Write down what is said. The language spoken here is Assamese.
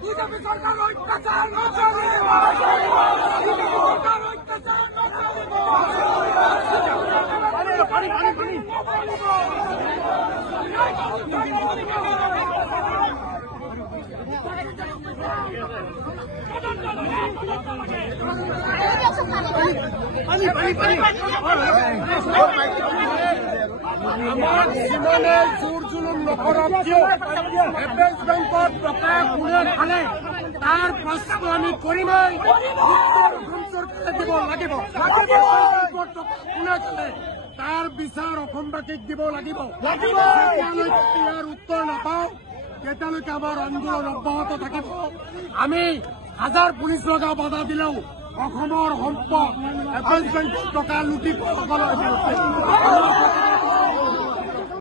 বিজেপি সৰকাৰ অত্যাচাৰ না চালিয়ে আমাৰ জীবনে জোৰ জুলুম নকৰক কিয় এপেক্স বেংকত টকা কোনে খালে তাৰ প্ৰশ্ন আমি কৰিমেই উত্তৰ অসম চৰকাৰে দিব লাগিব টকা কোনে খালে তাৰ বিচাৰ অসমবাসীক দিব লাগিব যেতিয়ালৈকে ইয়াৰ উত্তৰ নাপাওঁ তেতিয়ালৈকে আমাৰ আন্দোলন অব্যাহত থাকিব আমি হাজাৰ পুলিচ লগা বাধা দিলেও অসমৰ সম্পদ এপেক্স বেংকত টকা লুটি খোৱাসকলৰ বিৰুদ্ধে